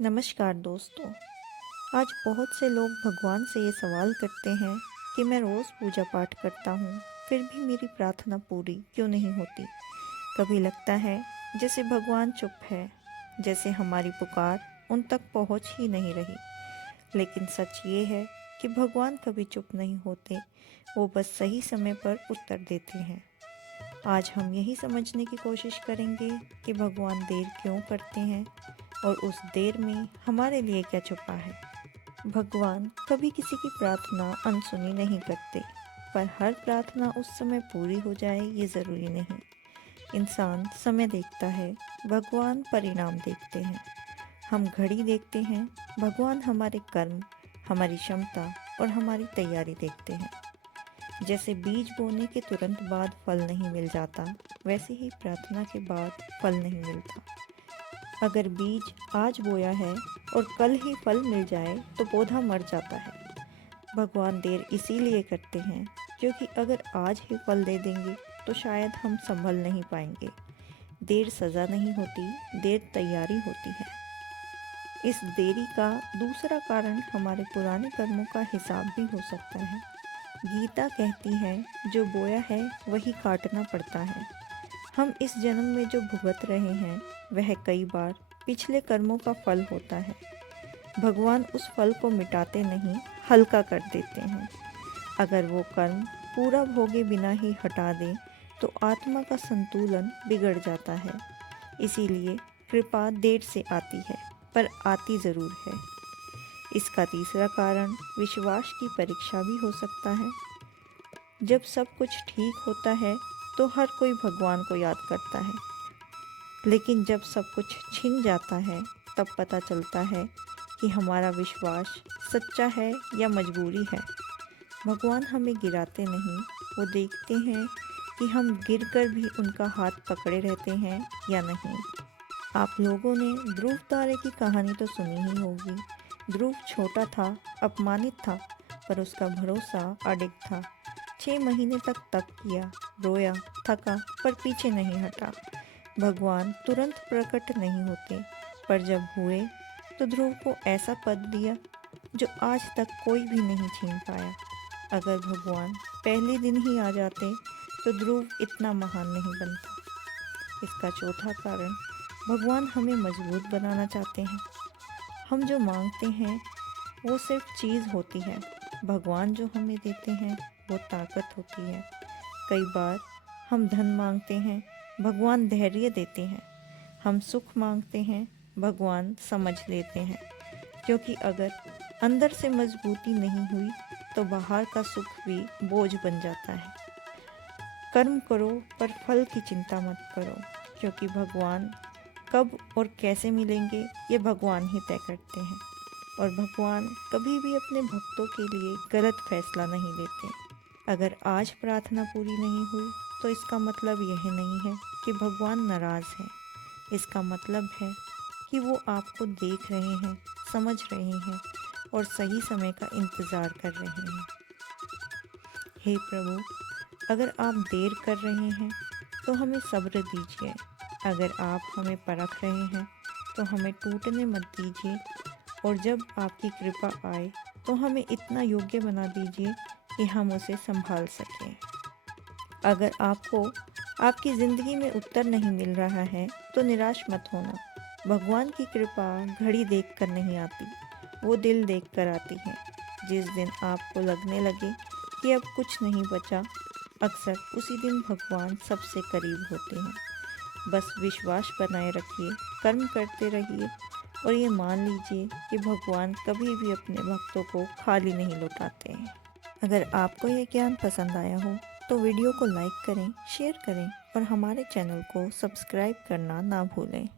नमस्कार दोस्तों। आज बहुत से लोग भगवान से ये सवाल करते हैं कि मैं रोज़ पूजा पाठ करता हूँ, फिर भी मेरी प्रार्थना पूरी क्यों नहीं होती। कभी लगता है जैसे भगवान चुप है, जैसे हमारी पुकार उन तक पहुँच ही नहीं रही। लेकिन सच ये है कि भगवान कभी चुप नहीं होते, वो बस सही समय पर उत्तर देते हैं। आज हम यही समझने की कोशिश करेंगे कि भगवान देर क्यों करते हैं और उस देर में हमारे लिए क्या छुपा है। भगवान कभी किसी की प्रार्थना अनसुनी नहीं करते, पर हर प्रार्थना उस समय पूरी हो जाए ये ज़रूरी नहीं। इंसान समय देखता है, भगवान परिणाम देखते हैं। हम घड़ी देखते हैं, भगवान हमारे कर्म, हमारी क्षमता और हमारी तैयारी देखते हैं। जैसे बीज बोने के तुरंत बाद फल नहीं मिल जाता, वैसे ही प्रार्थना के बाद फल नहीं मिलता। अगर बीज आज बोया है और कल ही फल मिल जाए तो पौधा मर जाता है। भगवान देर इसीलिए करते हैं क्योंकि अगर आज ही फल दे देंगे तो शायद हम संभल नहीं पाएंगे। देर सज़ा नहीं होती, देर तैयारी होती है। इस देरी का दूसरा कारण हमारे पुराने कर्मों का हिसाब भी हो सकता है। गीता कहती है, जो बोया है वही काटना पड़ता है। हम इस जन्म में जो भुगत रहे हैं वह कई बार पिछले कर्मों का फल होता है। भगवान उस फल को मिटाते नहीं, हल्का कर देते हैं। अगर वो कर्म पूरा भोगे बिना ही हटा दें तो आत्मा का संतुलन बिगड़ जाता है। इसीलिए कृपा देर से आती है, पर आती ज़रूर है। इसका तीसरा कारण विश्वास की परीक्षा भी हो सकता है। जब सब कुछ ठीक होता है तो हर कोई भगवान को याद करता है, लेकिन जब सब कुछ छिन जाता है तब पता चलता है कि हमारा विश्वास सच्चा है या मजबूरी है। भगवान हमें गिराते नहीं, वो देखते हैं कि हम गिरकर भी उनका हाथ पकड़े रहते हैं या नहीं। आप लोगों ने ध्रुव तारे की कहानी तो सुनी ही होगी। ध्रुव छोटा था, अपमानित था, पर उसका भरोसा अडिग था। 6 महीने तक तप किया, रोया, थका, पर पीछे नहीं हटा। भगवान तुरंत प्रकट नहीं होते, पर जब हुए तो ध्रुव को ऐसा पद दिया जो आज तक कोई भी नहीं छीन पाया। अगर भगवान पहले दिन ही आ जाते तो ध्रुव इतना महान नहीं बनता। इसका चौथा कारण, भगवान हमें मजबूत बनाना चाहते हैं। हम जो मांगते हैं वो सिर्फ चीज़ होती है, भगवान जो हमें देते हैं वो ताकत होती है। कई बार हम धन मांगते हैं, भगवान धैर्य देते हैं। हम सुख मांगते हैं, भगवान समझ लेते हैं। क्योंकि अगर अंदर से मजबूती नहीं हुई तो बाहर का सुख भी बोझ बन जाता है। कर्म करो पर फल की चिंता मत करो, क्योंकि भगवान कब और कैसे मिलेंगे ये भगवान ही तय करते हैं। और भगवान कभी भी अपने भक्तों के लिए गलत फैसला नहीं लेते। अगर आज प्रार्थना पूरी नहीं हुई तो इसका मतलब यह नहीं है कि भगवान नाराज़ है। इसका मतलब है कि वो आपको देख रहे हैं, समझ रहे हैं और सही समय का इंतज़ार कर रहे हैं। हे प्रभु, अगर आप देर कर रहे हैं तो हमें सब्र दीजिए। अगर आप हमें परख रहे हैं तो हमें टूटने मत दीजिए। और जब आपकी कृपा आए तो हमें इतना योग्य बना दीजिए कि हम उसे संभाल सकें। अगर आपको आपकी ज़िंदगी में उत्तर नहीं मिल रहा है तो निराश मत होना। भगवान की कृपा घड़ी देखकर नहीं आती, वो दिल देखकर आती है। जिस दिन आपको लगने लगे कि अब कुछ नहीं बचा, अक्सर उसी दिन भगवान सबसे करीब होते हैं। बस विश्वास बनाए रखिए, कर्म करते रहिए और ये मान लीजिए कि भगवान कभी भी अपने भक्तों को खाली नहीं लौटाते हैं। अगर आपको यह ज्ञान पसंद आया हो तो वीडियो को लाइक करें, शेयर करें और हमारे चैनल को सब्सक्राइब करना ना भूलें।